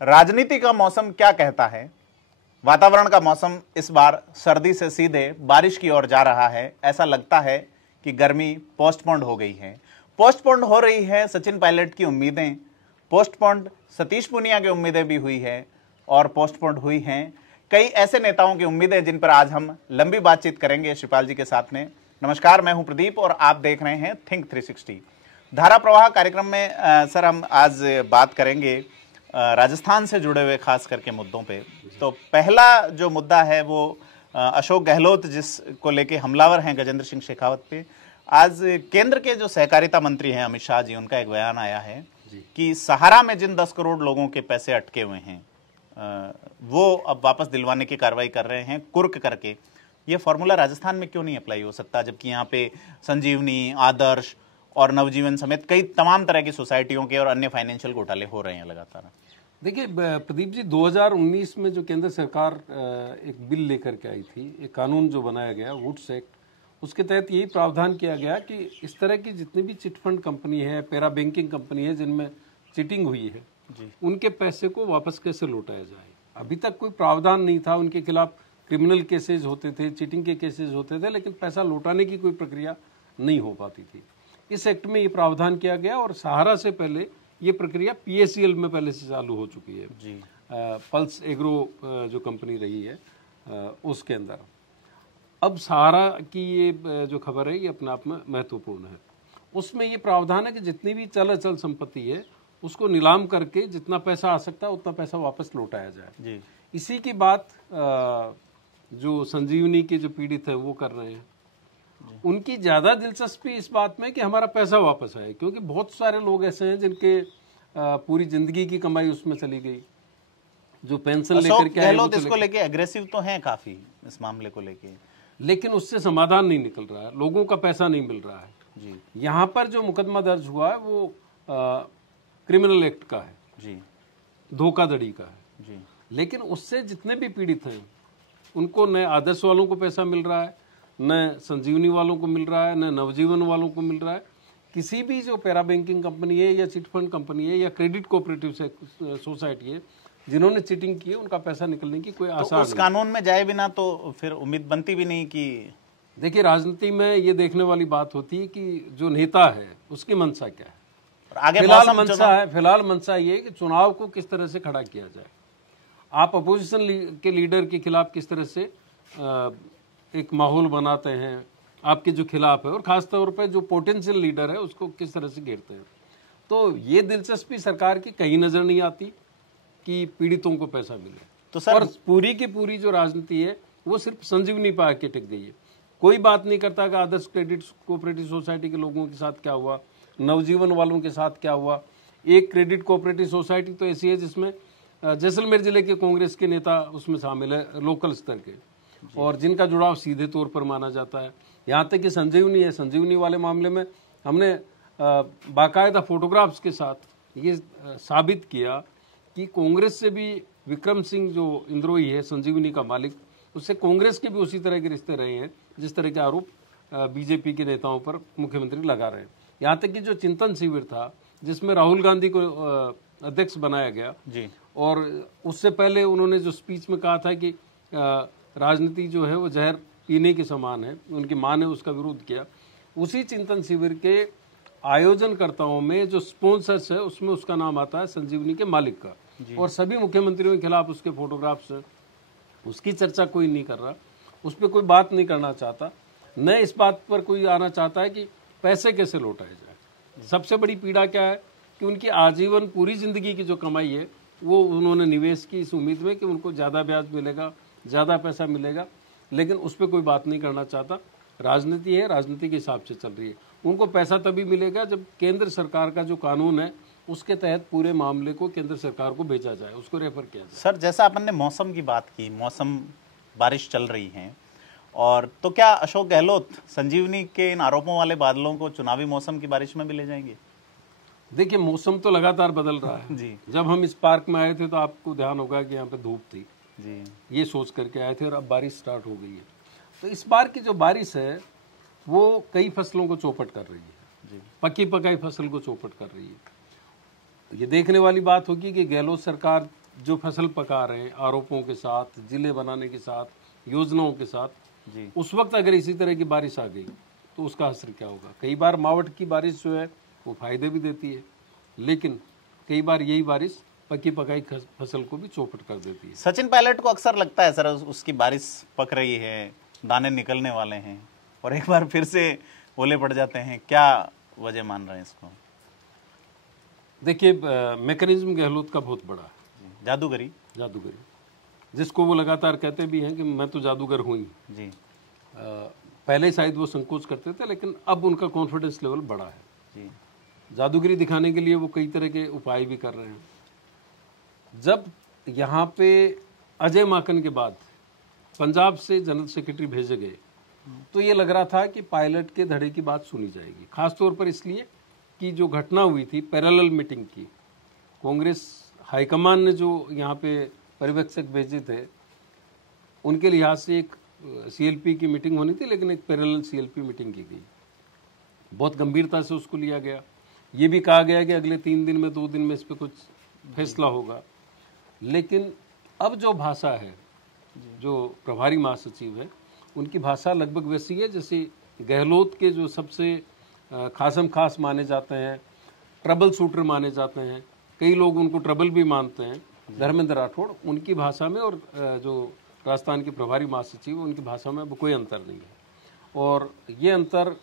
राजनीति का मौसम क्या कहता है? वातावरण का मौसम इस बार सर्दी से सीधे बारिश की ओर जा रहा है। ऐसा लगता है कि गर्मी पोस्टपोन्ड हो गई है। पोस्टपोन्ड हो रही है सचिन पायलट की उम्मीदें, पोस्टपोन्ड सतीश पूनिया की उम्मीदें भी हुई है और पोस्टपोन्ड हुई हैं कई ऐसे नेताओं की उम्मीदें जिन पर आज हम लंबी बातचीत करेंगे शिवपाल जी के साथ में। नमस्कार, मैं हूं प्रदीप और आप देख रहे हैं थिंक 360 धारा प्रवाह कार्यक्रम में। सर, हम आज बात करेंगे राजस्थान से जुड़े हुए खास करके मुद्दों पे। तो पहला जो मुद्दा है वो अशोक गहलोत जिसको लेके हमलावर हैं गजेंद्र सिंह शेखावत पे। आज केंद्र के जो सहकारिता मंत्री हैं अमित शाह जी, उनका एक बयान आया है कि सहारा में जिन 10 करोड़ लोगों के पैसे अटके हुए हैं वो अब वापस दिलवाने की कार्रवाई कर रहे हैं कुर्क करके। ये फॉर्मूला राजस्थान में क्यों नहीं अप्लाई हो सकता, जबकि यहाँ पे संजीवनी, आदर्श और नवजीवन समेत कई तमाम तरह की सोसाइटियों के और अन्य फाइनेंशियल घोटाले हो रहे हैं लगातार? देखिए प्रदीप जी, 2019 में जो केंद्र सरकार एक बिल लेकर के आई थी, एक कानून जो बनाया गया वुड्स एक्ट, उसके तहत यही प्रावधान किया गया कि इस तरह की जितनी भी चिटफंड कंपनी है, पैरा बैंकिंग कंपनी है जिनमें चीटिंग हुई है जी, उनके पैसे को वापस कैसे लौटाया जाए। अभी तक कोई प्रावधान नहीं था, उनके खिलाफ क्रिमिनल केसेज होते थे, चीटिंग के केसेज होते थे, लेकिन पैसा लौटाने की कोई प्रक्रिया नहीं हो पाती थी। इस एक्ट में ये प्रावधान किया गया और सहारा से पहले ये प्रक्रिया PACL में पहले से चालू हो चुकी है जी। पल्स एग्रो जो कंपनी रही है उसके अंदर। अब सहारा की ये जो खबर है ये अपने आप में महत्वपूर्ण है। उसमें ये प्रावधान है कि जितनी भी चल अचल संपत्ति है उसको नीलाम करके जितना पैसा आ सकता है उतना पैसा वापस लौटाया जाए जी। इसी की बात जो संजीवनी के जो पीड़ित है वो कर रहे हैं। उनकी ज्यादा दिलचस्पी इस बात में कि हमारा पैसा वापस आए, क्योंकि बहुत सारे लोग ऐसे हैं जिनके पूरी जिंदगी की कमाई उसमें चली गई, जो पेंशन लेकर के आए। इसको लेके एग्रेसिव तो हैं काफी इस मामले को लेके, लेकिन उससे समाधान नहीं निकल रहा है, लोगों का पैसा नहीं मिल रहा है जी। यहाँ पर जो मुकदमा दर्ज हुआ है वो क्रिमिनल एक्ट का है जी, धोखाधड़ी का है जी। लेकिन उससे जितने भी पीड़ित हैं उनको न आदर्श वालों को पैसा मिल रहा है, न संजीवनी वालों को मिल रहा है, न नवजीवन वालों को मिल रहा है। किसी भी जो पैरा बैंकिंग कंपनी है या चिटफंड कंपनी है या क्रेडिट कोऑपरेटिव सोसाइटी है जिन्होंने चीटिंग की है, उनका पैसा निकलने की कोई आसार उस कानून में जाए बिना तो फिर उम्मीद बनती भी नहीं कि। देखिए, राजनीति में ये देखने वाली बात होती है कि जो नेता है उसकी मंशा क्या है। आगे फिलहाल मंशा ये कि चुनाव को किस तरह से खड़ा किया जाए, आप अपोजिशन के लीडर के खिलाफ किस तरह से एक माहौल बनाते हैं आपके जो खिलाफ है, और खासतौर पर जो पोटेंशियल लीडर है उसको किस तरह से घेरते हैं। तो ये दिलचस्पी सरकार की कहीं नजर नहीं आती कि पीड़ितों को पैसा मिले। तो सर, और पूरी की पूरी जो राजनीति है वो सिर्फ संजीवनी पर आके टिक गई है। कोई बात नहीं करता कि आदर्श क्रेडिट कोऑपरेटिव सोसाइटी के लोगों के साथ क्या हुआ, नवजीवन वालों के साथ क्या हुआ। एक क्रेडिट कोऑपरेटिव सोसाइटी तो ऐसी है जिसमें जैसलमेर जिले के कांग्रेस के नेता उसमें शामिल है, लोकल स्तर के, और जिनका जुड़ाव सीधे तौर पर माना जाता है। यहाँ तक कि संजीवनी है, संजीवनी वाले मामले में हमने बाकायदा फोटोग्राफ्स के साथ ये साबित किया कि कांग्रेस से भी विक्रम सिंह जो इंद्रोई है संजीवनी का मालिक, उससे कांग्रेस के भी उसी तरह के रिश्ते रहे हैं जिस तरह के आरोप बीजेपी के नेताओं पर मुख्यमंत्री लगा रहे हैं। यहाँ तक कि जो चिंतन शिविर था जिसमें राहुल गांधी को अध्यक्ष बनाया गया जी, और उससे पहले उन्होंने जो स्पीच में कहा था कि राजनीति जो है वो जहर पीने के समान है, उनकी मां ने उसका विरोध किया। उसी चिंतन शिविर के आयोजनकर्ताओं में जो स्पॉन्सर्स है उसमें उसका नाम आता है संजीवनी के मालिक का, और सभी मुख्यमंत्रियों के खिलाफ उसके फोटोग्राफ्स हैं। उसकी चर्चा कोई नहीं कर रहा, उस पर कोई बात नहीं करना चाहता, न इस बात पर कोई आना चाहता है कि पैसे कैसे लौटाए जाए। सबसे बड़ी पीड़ा क्या है कि उनकी आजीवन पूरी जिंदगी की जो कमाई है वो उन्होंने निवेश की इस उम्मीद में कि उनको ज़्यादा ब्याज मिलेगा, ज़्यादा पैसा मिलेगा, लेकिन उस पर कोई बात नहीं करना चाहता। राजनीति है, राजनीति के हिसाब से चल रही है। उनको पैसा तभी मिलेगा जब केंद्र सरकार का जो कानून है उसके तहत पूरे मामले को केंद्र सरकार को भेजा जाए, उसको रेफर किया जाए। सर, जैसा अपन ने मौसम की बात की, मौसम बारिश चल रही है, और तो क्या अशोक गहलोत संजीवनी के इन आरोपों वाले बादलों को चुनावी मौसम की बारिश में भी ले जाएंगे? देखिए, मौसम तो लगातार बदल रहा है जी। जब हम इस पार्क में आए थे तो आपको ध्यान होगा कि यहाँ पे धूप थी जी, ये सोच करके आए थे, और अब बारिश स्टार्ट हो गई है। तो इस बार की जो बारिश है वो कई फसलों को चौपट कर रही है जी, पकी पकाई फसल को चौपट कर रही है। ये देखने वाली बात होगी कि गहलोत सरकार जो फसल पका रहे हैं आरोपों के साथ, जिले बनाने के साथ, योजनाओं के साथ, जी उस वक्त अगर इसी तरह की बारिश आ गई तो उसका असर क्या होगा। कई बार मावठ की बारिश जो है वो फायदे भी देती है, लेकिन कई बार यही बारिश पकी पकाई फसल को भी चौपट कर देती है। सचिन पायलट को अक्सर लगता है सर उसकी बारिश पक रही है, दाने निकलने वाले हैं, और एक बार फिर से ओले पड़ जाते हैं। क्या वजह मान रहे हैं इसको? देखिए, मैकेनिज्म गहलोत का बहुत बड़ा है, जादूगरी जिसको वो लगातार कहते भी हैं कि मैं तो जादूगर हूँ ही जी। पहले शायद वो संकोच करते थे, लेकिन अब उनका कॉन्फिडेंस लेवल बड़ा है जी। जादूगरी दिखाने के लिए वो कई तरह के उपाय भी कर रहे हैं। जब यहाँ पे अजय माकन के बाद पंजाब से जनरल सेक्रेटरी भेजे गए तो ये लग रहा था कि पायलट के धड़े की बात सुनी जाएगी, खासतौर पर इसलिए कि जो घटना हुई थी पैरेलल मीटिंग की, कांग्रेस हाईकमान ने जो यहाँ पे पर्यवेक्षक भेजे थे उनके लिहाज से एक सीएलपी की मीटिंग होनी थी, लेकिन एक पैरेलल सीएलपी मीटिंग की गई। बहुत गंभीरता से उसको लिया गया। ये भी कहा गया कि अगले 3 दिन में 2 दिन में इस पर कुछ फैसला होगा। लेकिन अब जो भाषा है, जो प्रभारी महासचिव है, उनकी भाषा लगभग वैसी है जैसे गहलोत के जो सबसे खासम खास माने जाते हैं, ट्रबल शूटर माने जाते हैं, कई लोग उनको ट्रबल भी मानते हैं, धर्मेंद्र राठौड़, उनकी भाषा में और जो राजस्थान के प्रभारी महासचिव उनकी भाषा में कोई अंतर नहीं है। और ये अंतर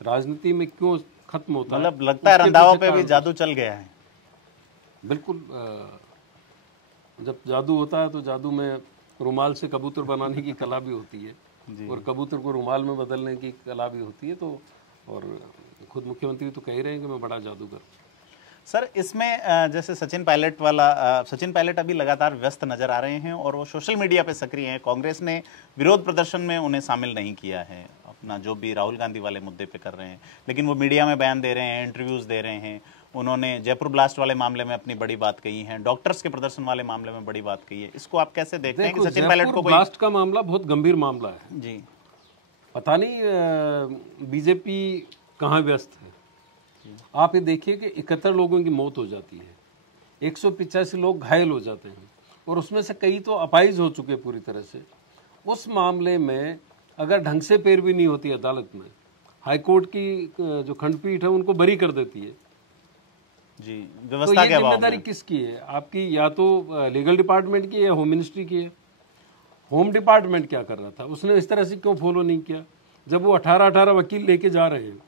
राजनीति में क्यों खत्म होता है? मतलब लगता है रंधावा पे भी जादू चल गया है। बिल्कुल, जब जादू होता है तो जादू में रुमाल से कबूतर बनाने की कला भी होती है और कबूतर को रुमाल में बदलने की कला भी होती है। तो और खुद मुख्यमंत्री तो कह ही रहे हैं कि मैं बड़ा जादूगर। सर, इसमें जैसे सचिन पायलट अभी लगातार व्यस्त नजर आ रहे हैं और वो सोशल मीडिया पे सक्रिय हैं। कांग्रेस ने विरोध प्रदर्शन में उन्हें शामिल नहीं किया है, अपना जो भी राहुल गांधी वाले मुद्दे पे कर रहे हैं, लेकिन वो मीडिया में बयान दे रहे हैं, इंटरव्यूज दे रहे हैं। उन्होंने जयपुर ब्लास्ट वाले मामले में अपनी बड़ी बात कही है, डॉक्टर्स के प्रदर्शन वाले मामले में बड़ी बात कही है। इसको आप कैसे देखते हैं कि सचिन पायलट को ब्लास्ट का मामला बहुत गंभीर मामला है जी। पता नहीं बीजेपी कहाँ व्यस्त है। आप ये देखिए कि 71 लोगों की मौत हो जाती है, 185 लोग घायल हो जाते हैं और उसमें से कई तो अपाहिज हो चुके पूरी तरह से। उस मामले में अगर ढंग से पैरवी नहीं होती अदालत में, हाईकोर्ट की जो खंडपीठ है उनको बरी कर देती है जी। तो व्यवस्था ये जिम्मेदारी किसकी है? आपकी या तो लीगल डिपार्टमेंट की है, होम मिनिस्ट्री की है। होम डिपार्टमेंट क्या कर रहा था? उसने इस तरह से क्यों फॉलो नहीं किया? जब वो 18 वकील लेके जा रहे हैं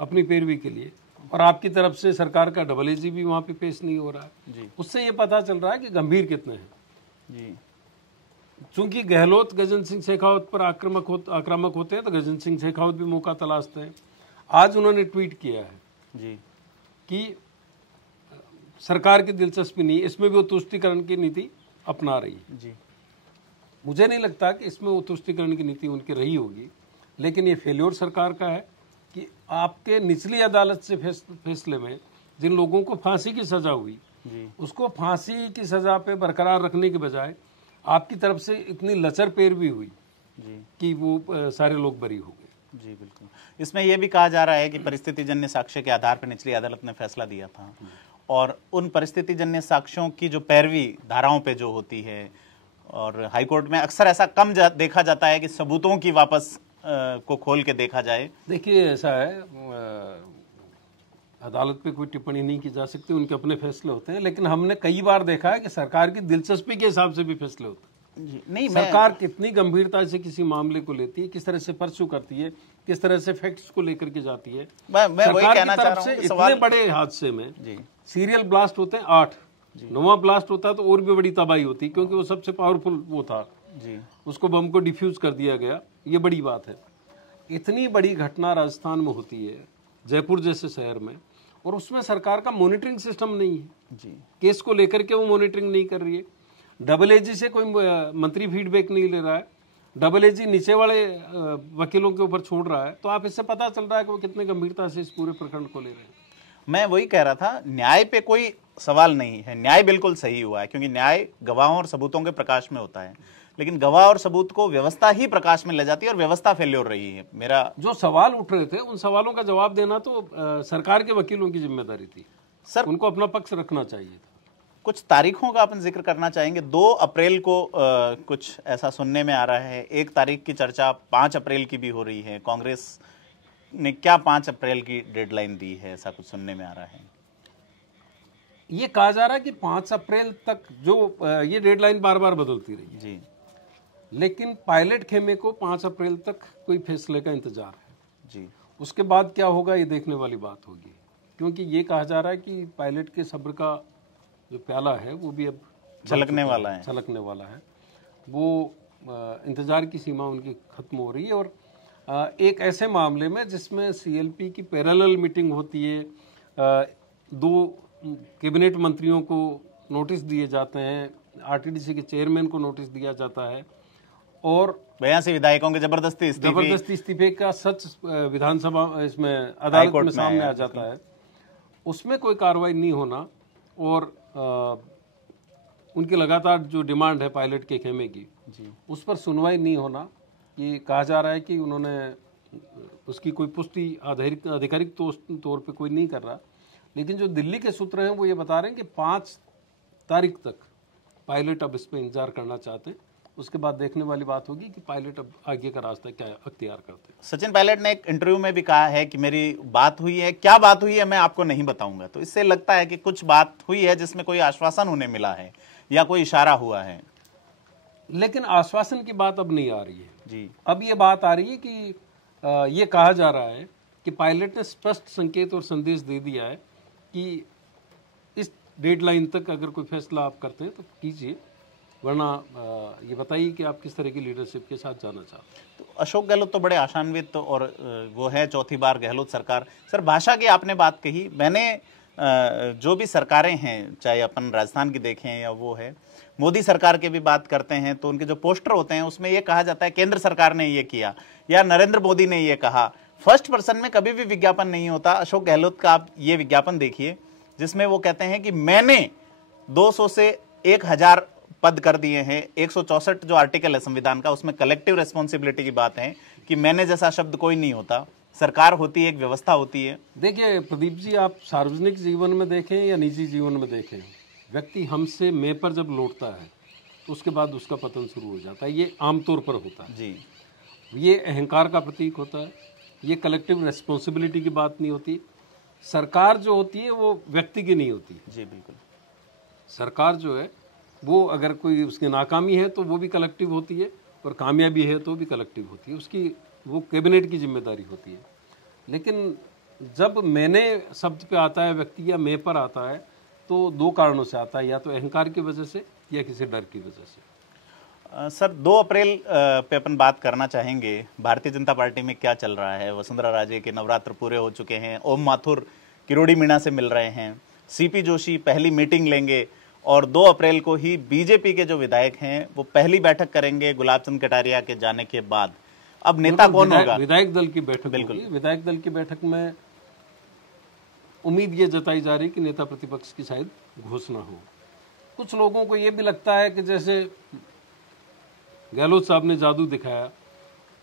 अपनी पैरवी के लिए और आपकी तरफ से सरकार का डबल एजी भी वहां पे पेश नहीं हो रहा है, उससे ये पता चल रहा है कि गंभीर कितने हैं जी। चूंकि गहलोत गजन सिंह शेखावत पर आक्रामक होते हैं तो गजन सिंह शेखावत भी मौका तलाशते हैं। आज उन्होंने ट्वीट किया है जी कि सरकार की दिलचस्पी नहीं, इसमें भी वो तुष्टीकरण की नीति अपना रही है जी। मुझे नहीं लगता कि इसमें वो तुष्टीकरण की नीति उनकी रही होगी, लेकिन ये फेल्योर सरकार का है कि आपके निचली अदालत से फैसले में जिन लोगों को फांसी की सजा हुई उसको फांसी की सजा पे बरकरार रखने के बजाय आपकी तरफ से इतनी लचर पैरवी हुई कि वो सारे लोग बरी हो गए। जी बिल्कुल। इसमें यह भी कहा जा रहा है कि परिस्थितिजन्य साक्ष्य के आधार पर निचली अदालत ने फैसला दिया था और उन परिस्थितिजन्य साक्ष्यों की जो पैरवी धाराओं पे जो होती है, और हाईकोर्ट में अक्सर ऐसा कम देखा जाता है कि सबूतों की वापस को खोल के देखा जाए। देखिए, ऐसा है, अदालत पे कोई टिप्पणी नहीं की जा सकती, उनके अपने फैसले होते हैं, लेकिन हमने कई बार देखा है कि सरकार की दिलचस्पी के हिसाब से भी फैसले होते हैं। नहीं, सरकार कितनी गंभीरता से किसी मामले को लेती है, किस तरह से परसू करती है, किस तरह से फैक्ट्स को लेकर के जाती है। मैं वही कहना चाह रहा हूं कि इतने बड़े हादसे में सीरियल ब्लास्ट होते हैं 8, 9वां ब्लास्ट होता है तो और भी बड़ी तबाही होती, क्योंकि वो सबसे पावरफुल वो था जी। उसको बम को डिफ्यूज कर दिया गया, ये बड़ी बात है। इतनी बड़ी घटना राजस्थान में होती है, जयपुर जैसे शहर में, और उसमें सरकार का मॉनिटरिंग सिस्टम नहीं है जी। केस को लेकर के वो मॉनिटरिंग नहीं कर रही है। डबल एजी से कोई मंत्री फीडबैक नहीं ले रहा है, डबल एजी नीचे वाले वकीलों के ऊपर छोड़ रहा है। तो आप इससे पता चल रहा है कि वो कितने गंभीरता से इस पूरे प्रकरण को ले रहे हैं। मैं वही कह रहा था, न्याय पे कोई सवाल नहीं है, न्याय बिल्कुल सही हुआ है, क्योंकि न्याय गवाहों और सबूतों के प्रकाश में होता है, लेकिन गवाह और सबूत को व्यवस्था ही प्रकाश में ले जाती है और व्यवस्था फेल्योर रही है। मेरा जो सवाल उठ रहे थे उन सवालों का जवाब देना तो सरकार के वकीलों की जिम्मेदारी थी सर, उनको अपना पक्ष रखना चाहिए था। कुछ तारीखों का अपन जिक्र करना चाहेंगे। 2 अप्रैल को कुछ ऐसा सुनने में आ रहा है, 1 तारीख की चर्चा 5 अप्रैल की भी हो रही है। कांग्रेस ने क्या 5 अप्रैल की डेडलाइन दी है, ऐसा कुछ सुनने में आ रहा है। ये कहा जा रहा है कि 5 अप्रैल तक, जो ये डेडलाइन बार बार बदलती रही है जी, लेकिन पायलट खेमे को 5 अप्रैल तक कोई फैसले का इंतजार है जी, उसके बाद क्या होगा ये देखने वाली बात होगी, क्योंकि ये कहा जा रहा है कि पायलट के सब्र का जो प्याला है वो भी अब छलकने वाला है। छलकने वाला है। वो इंतजार की सीमा उनकी खत्म हो रही है। और एक ऐसे मामले में जिसमें सीएलपी की पैरेलल मीटिंग होती है, 2 कैबिनेट मंत्रियों को नोटिस दिए जाते हैं, आरटीडीसी के चेयरमैन को नोटिस दिया जाता है और बयासी विधायकों के जबरदस्ती इस्तीफे का सच विधानसभा इसमें अदालत में सामने आ जाता है, उसमें कोई कार्रवाई नहीं होना और उनकी लगातार जो डिमांड है पायलट के खेमे की जी, उस पर सुनवाई नहीं होना। ये कहा जा रहा है कि उन्होंने उसकी कोई पुष्टि आधिकारिक तौर पे कोई नहीं कर रहा, लेकिन जो दिल्ली के सूत्र हैं वो ये बता रहे हैं कि 5 तारीख तक पायलट अब इस पर इंतजार करना चाहते हैं। उसके बाद देखने वाली बात होगी कि पायलट अब आगे का रास्ता क्या अख्तियार करते हैं। सचिन पायलट ने एक इंटरव्यू में भी कहा है कि मेरी बात हुई है, क्या बात हुई है मैं आपको नहीं बताऊंगा। तो इससे लगता है कि कुछ बात हुई है जिसमें कोई आश्वासन उन्हें मिला है या कोई इशारा हुआ है, लेकिन आश्वासन की बात अब नहीं आ रही है जी। अब ये बात आ रही है कि ये कहा जा रहा है कि पायलट ने स्पष्ट संकेत और संदेश दे दिया है कि इस डेडलाइन तक अगर कोई फैसला आप करते हैं तो कीजिए, वरना ये बताइए कि आप किस तरह की लीडरशिप के साथ जाना चाहते हैं। तो अशोक गहलोत तो बड़े आशान्वित और वो है 4थी बार गहलोत सरकार। सर, भाषा की आपने बात कही, मैंने जो भी सरकारें हैं, चाहे अपन राजस्थान की देखें या वो है, मोदी सरकार के भी बात करते हैं तो उनके जो पोस्टर होते हैं उसमें ये कहा जाता है केंद्र सरकार ने ये किया या नरेंद्र मोदी ने ये कहा। फर्स्ट पर्सन में कभी भी विज्ञापन नहीं होता। अशोक गहलोत का आप ये विज्ञापन देखिए जिसमें वो कहते हैं कि मैंने 200 से 1000 पद कर दिए हैं। 164 जो आर्टिकल है संविधान का उसमें कलेक्टिव रेस्पॉन्सिबिलिटी की बात है कि मैंने जैसा शब्द कोई नहीं होता, सरकार होती है, एक व्यवस्था होती है। देखिए प्रदीप जी, आप सार्वजनिक जीवन में देखें या निजी जीवन में देखें, व्यक्ति हमसे मैं पर जब लौटता है तो उसके बाद उसका पतन शुरू हो जाता है। ये आमतौर पर होता है जी, ये अहंकार का प्रतीक होता है, ये कलेक्टिव रेस्पॉन्सिबिलिटी की बात नहीं होती। सरकार जो होती है वो व्यक्ति की नहीं होती जी, बिल्कुल। सरकार जो है वो अगर कोई उसकी नाकामी है तो वो भी कलेक्टिव होती है और कामयाबी है तो भी कलेक्टिव होती है, उसकी वो कैबिनेट की जिम्मेदारी होती है। लेकिन जब मैंने शब्द पे आता है व्यक्ति या मैं पर आता है तो 2 कारणों से आता है, या तो अहंकार की वजह से या किसी डर की वजह से। सर, 2 अप्रैल पे अपन बात करना चाहेंगे। भारतीय जनता पार्टी में क्या चल रहा है? वसुंधरा राजे के नवरात्र पूरे हो चुके हैं, ओम माथुर किरोड़ी मीणा से मिल रहे हैं, सीपी जोशी पहली मीटिंग लेंगे और 2 अप्रैल को ही बीजेपी के जो विधायक हैं वो पहली बैठक करेंगे गुलाब चंद कटारिया के जाने के बाद। अब नेता कौन होगा? विधायक दल की बैठक होगी। विधायक दल की बैठक में उम्मीद ये जताई जा रही कि नेता प्रतिपक्ष की शायद घोषणा हो। कुछ लोगों को ये भी लगता है कि जैसे गहलोत साहब ने जादू दिखाया,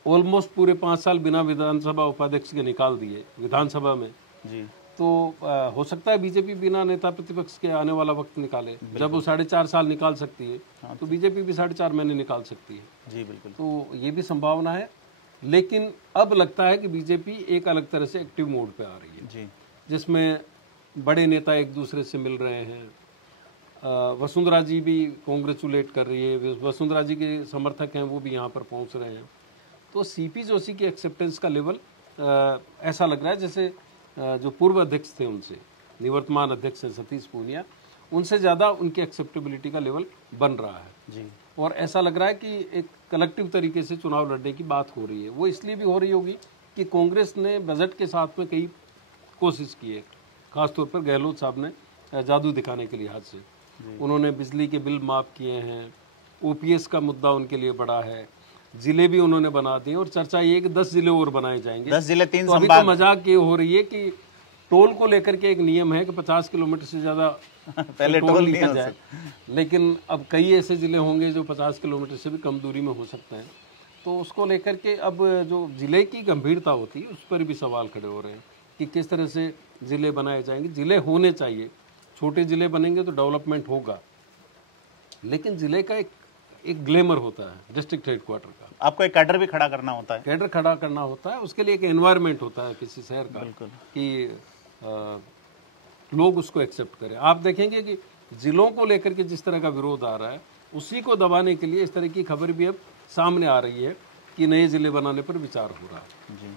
ऑलमोस्ट पूरे 5 साल बिना विधानसभा उपाध्यक्ष के निकाल दिए विधानसभा में जी, तो हो सकता है बीजेपी बिना नेता प्रतिपक्ष के आने वाला वक्त निकाले। जब वो 4.5 साल निकाल सकती है तो बीजेपी भी 4.5 महीने निकाल सकती है। जी, बिल्कुल। तो ये भी संभावना है, लेकिन अब लगता है कि बीजेपी एक अलग तरह से एक्टिव मोड पे आ रही है जी, जिसमें बड़े नेता एक दूसरे से मिल रहे हैं। वसुंधरा जी भी कांग्रेचुलेट कर रही है, वसुंधरा जी के समर्थक हैं वो भी यहाँ पर पहुँच रहे हैं। तो सीपी जोशी की एक्सेप्टेंस का लेवल ऐसा लग रहा है जैसे जो पूर्व अध्यक्ष थे उनसे, निवर्तमान अध्यक्ष हैं सतीश पूनिया, उनसे ज़्यादा उनकी एक्सेप्टेबिलिटी का लेवल बन रहा है जी। और ऐसा लग रहा है कि एक कलेक्टिव तरीके से चुनाव लड़ने की बात हो रही है। वो इसलिए भी हो रही होगी कि कांग्रेस ने बजट के साथ में कई कोशिश की है, खासतौर पर गहलोत साहब ने जादू दिखाने के लिहाज से। उन्होंने बिजली के बिल माफ़ किए हैं, ओपीएस का मुद्दा उनके लिए बड़ा है, जिले भी उन्होंने बना दिए और चर्चा ये है कि 10 जिले और बनाए जाएंगे। 10 जिले 3 तो अभी तो मजाक ये हो रही है कि टोल को लेकर के एक नियम है कि 50 किलोमीटर से ज़्यादा पहले टोल नहीं हो जाए, लेकिन अब कई ऐसे जिले होंगे जो 50 किलोमीटर से भी कम दूरी में हो सकते हैं। तो उसको लेकर के अब जो जिले की गंभीरता होती है उस पर भी सवाल खड़े हो रहे हैं कि किस तरह से जिले बनाए जाएंगे। जिले होने चाहिए, छोटे जिले बनेंगे तो डेवलपमेंट होगा, लेकिन जिले का एक ग्लैमर होता है डिस्ट्रिक्ट हेडक्वार्टर का। आपको एक कैडर भी खड़ा करना होता है। कैडर खड़ा करना होता है, उसके लिए एक एनवायरनमेंट होता है किसी शहर का कि लोग उसको एक्सेप्ट करें। आप देखेंगे कि जिलों को लेकर के जिस तरह का विरोध आ रहा है, उसी को दबाने के लिए इस तरह की खबर भी अब सामने आ रही है कि नए जिले बनाने पर विचार हो रहा है। जी।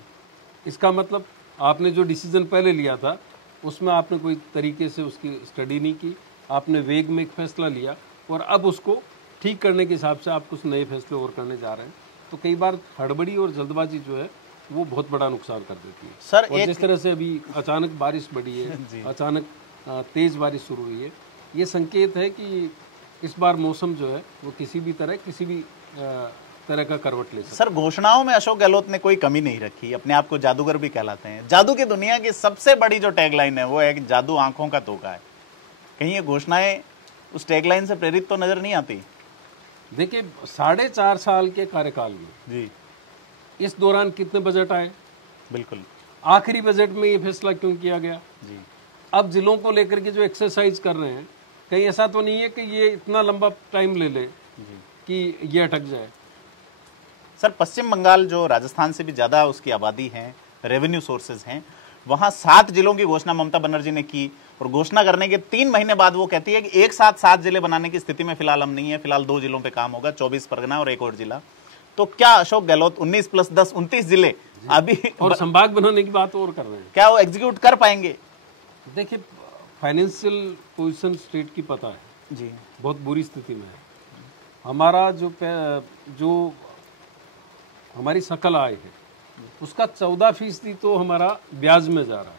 इसका मतलब आपने जो डिसीजन पहले लिया था उसमें आपने कोई तरीके से उसकी स्टडी नहीं की, आपने वेग में एक फैसला लिया और अब उसको ठीक करने के हिसाब से आप कुछ नए फैसले और करने जा रहे हैं। तो कई बार हड़बड़ी और जल्दबाजी जो है वो बहुत बड़ा नुकसान कर देती है। सर और जिस तरह से अभी अचानक बारिश बढ़ी है, अचानक तेज बारिश शुरू हुई है, ये संकेत है कि इस बार मौसम जो है वो किसी भी तरह का करवट ले सकता है। सर घोषणाओं में अशोक गहलोत ने कोई कमी नहीं रखी, अपने आप को जादूगर भी कहलाते हैं। जादू की दुनिया की सबसे बड़ी जो टैगलाइन है वो है कि जादू आंखों का धोखा है। कहीं ये घोषणाएं उस टैगलाइन से प्रेरित तो नजर नहीं आती? देखिए 4.5 साल के कार्यकाल में जी, इस दौरान कितने बजट आए? बिल्कुल। आखिरी बजट में ये फैसला क्यों किया गया? जी। अब जिलों को लेकर के जो एक्सरसाइज कर रहे हैं, कहीं ऐसा तो नहीं है कि ये इतना लंबा टाइम ले ले कि ये अटक जाए? सर पश्चिम बंगाल जो राजस्थान से भी ज़्यादा उसकी आबादी है, रेवेन्यू सोर्सेज हैं, वहाँ 7 जिलों की घोषणा ममता बनर्जी ने की और घोषणा करने के 3 महीने बाद वो कहती है कि एक साथ 7 जिले बनाने की स्थिति में फिलहाल हम नहीं है, फिलहाल 2 जिलों पे काम होगा, 24 परगना और एक और जिला। तो क्या अशोक गहलोत 19 + 10 29 जिले अभी और संभाग बनाने की बात और कर रहे हैं, क्या वो एग्जीक्यूट कर पाएंगे? देखिए फाइनेंशियल पोजीशन स्टेट की पता है जी, बहुत बुरी स्थिति में है। हमारा जो हमारी सकल आय है उसका 14% तो हमारा ब्याज में जा रहा है।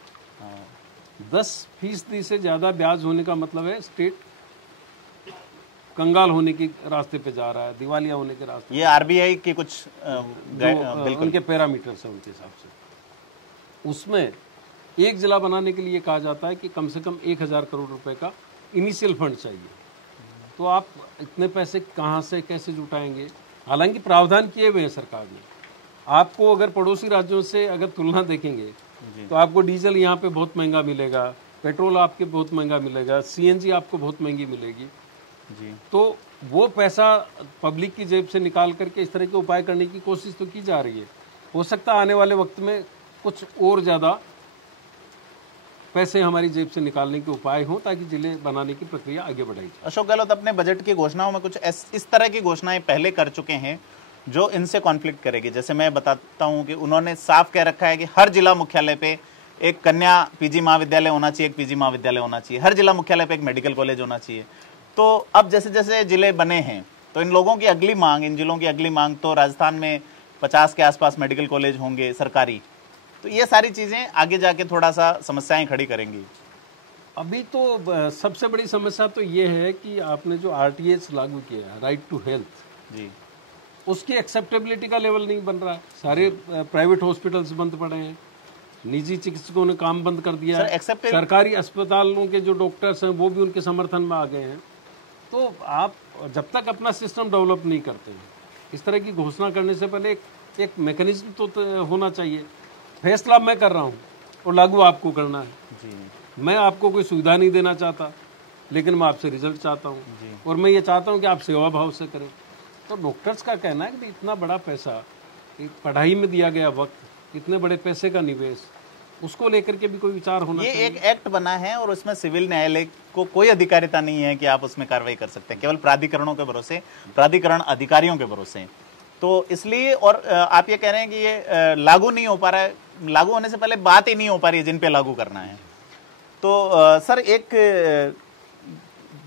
10% से ज्यादा ब्याज होने का मतलब है स्टेट कंगाल होने के रास्ते पे जा रहा है, दिवालिया होने के रास्ते। ये आरबीआई के कुछ उनके पैरामीटर्स हैं उनके हिसाब से। उसमें एक जिला बनाने के लिए कहा जाता है कि कम से कम 1000 करोड़ रुपए का इनिशियल फंड चाहिए। तो आप इतने पैसे कहाँ से कैसे जुटाएंगे? हालांकि प्रावधान किए हुए हैं सरकार ने। आपको अगर पड़ोसी राज्यों से अगर तुलना देखेंगे तो आपको डीजल यहाँ पे बहुत महंगा मिलेगा, पेट्रोल आपके बहुत महंगा मिलेगा, सीएनजी आपको बहुत महंगी मिलेगी। जी। तो वो पैसा पब्लिक की जेब से निकाल करके इस तरह के उपाय करने की कोशिश तो की जा रही है। हो सकता है आने वाले वक्त में कुछ और ज़्यादा पैसे हमारी जेब से निकालने के उपाय हों ताकि जिले बनाने की प्रक्रिया आगे बढ़ाई जाए। अशोक गहलोत अपने बजट की घोषणाओं में कुछ इस तरह की घोषणाएं पहले कर चुके हैं जो इनसे कॉन्फ्लिक्ट करेगी। जैसे मैं बताता हूं कि उन्होंने साफ कह रखा है कि हर जिला मुख्यालय पे एक कन्या पीजी महाविद्यालय होना चाहिए, एक पीजी महाविद्यालय होना चाहिए, हर जिला मुख्यालय पे एक मेडिकल कॉलेज होना चाहिए। तो अब जैसे जैसे जिले बने हैं तो इन लोगों की अगली मांग, इन जिलों की अगली मांग तो राजस्थान में 50 के आसपास मेडिकल कॉलेज होंगे सरकारी। तो ये सारी चीजें आगे जाके थोड़ा सा समस्याएं खड़ी करेंगी। अभी तो सबसे बड़ी समस्या तो ये है कि आपने जो आरटीएच लागू किया है, राइट टू हेल्थ, जी, उसकी एक्सेप्टेबिलिटी का लेवल नहीं बन रहा है। सारे प्राइवेट हॉस्पिटल्स बंद पड़े हैं, निजी चिकित्सकों ने काम बंद कर दिया है, सरकारी अस्पतालों के जो डॉक्टर्स हैं वो भी उनके समर्थन में आ गए हैं। तो आप जब तक अपना सिस्टम डेवलप नहीं करते हैं, इस तरह की घोषणा करने से पहले एक मैकेनिज्म तो होना चाहिए। फैसला मैं कर रहा हूँ और लागू आपको करना है। जी, मैं आपको कोई सुविधा नहीं देना चाहता, लेकिन मैं आपसे रिजल्ट चाहता हूँ और मैं ये चाहता हूँ कि आप सेवा भाव से करें। तो डॉक्टर्स का कहना है कि इतना बड़ा पैसा पढ़ाई में दिया गया वक्त, इतने बड़े पैसे का निवेश, उसको लेकर के भी कोई विचार होना चाहिए। ये एक एक्ट बना है और उसमें सिविल न्यायालय को कोई अधिकारिता नहीं है कि आप उसमें कार्रवाई कर सकते हैं, केवल प्राधिकरणों के भरोसे, प्राधिकरण अधिकारियों के भरोसे। तो इसलिए, और आप ये कह रहे हैं कि ये लागू नहीं हो पा रहा है, लागू होने से पहले बात ही नहीं हो पा रही है जिन पे लागू करना है। तो सर एक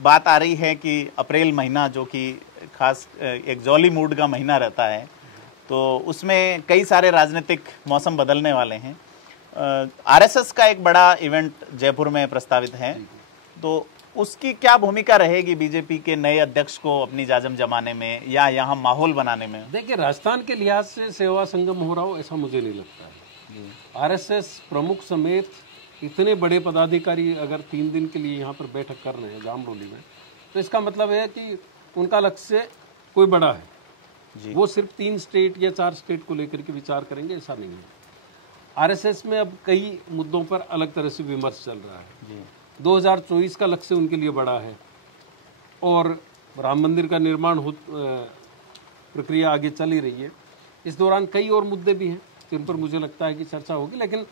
बात आ रही है कि अप्रैल महीना जो कि खास एक जॉली मूड का महीना रहता है, तो उसमें कई सारे राजनीतिक मौसम बदलने वाले हैं। आरएसएस का एक बड़ा इवेंट जयपुर में प्रस्तावित है, तो उसकी क्या भूमिका रहेगी बीजेपी के नए अध्यक्ष को अपनी जाजम जमाने में या यहाँ माहौल बनाने में? देखिए राजस्थान के लिहाज से सेवा संगम हो रहा हो ऐसा मुझे नहीं लगता है। आरएसएस प्रमुख समेत इतने बड़े पदाधिकारी अगर 3 दिन के लिए यहाँ पर बैठक कर रहे हैं जामरोली में, तो इसका मतलब है कि उनका लक्ष्य कोई बड़ा है जी। वो सिर्फ 3 स्टेट या 4 स्टेट को लेकर के विचार करेंगे ऐसा नहीं है। आरएसएस में अब कई मुद्दों पर अलग तरह से विमर्श चल रहा है जी। 2024 का लक्ष्य उनके लिए बड़ा है और राम मंदिर का निर्माण प्रक्रिया आगे चल ही रही है। इस दौरान कई और मुद्दे भी हैं जिन पर मुझे लगता है कि चर्चा होगी, लेकिन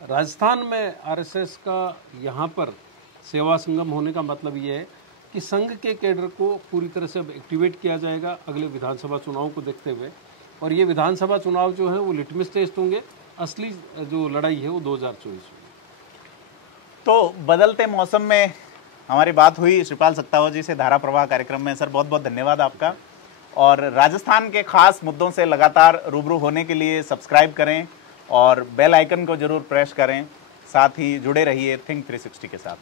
राजस्थान में आरएसएस का यहाँ पर सेवा संगम होने का मतलब ये है कि संघ के कैडर को पूरी तरह से अब एक्टिवेट किया जाएगा अगले विधानसभा चुनाव को देखते हुए, और ये विधानसभा चुनाव जो है वो लिटमस टेस्ट होंगे, असली जो लड़ाई है वो 2024 में। तो बदलते मौसम में हमारी बात हुई श्रीपाल सत्तावा जी से धारा प्रवाह कार्यक्रम में। सर बहुत बहुत धन्यवाद आपका, और राजस्थान के खास मुद्दों से लगातार रूबरू होने के लिए सब्सक्राइब करें और बेल आइकन को जरूर प्रेस करें, साथ ही जुड़े रहिए थिंक 360 के साथ।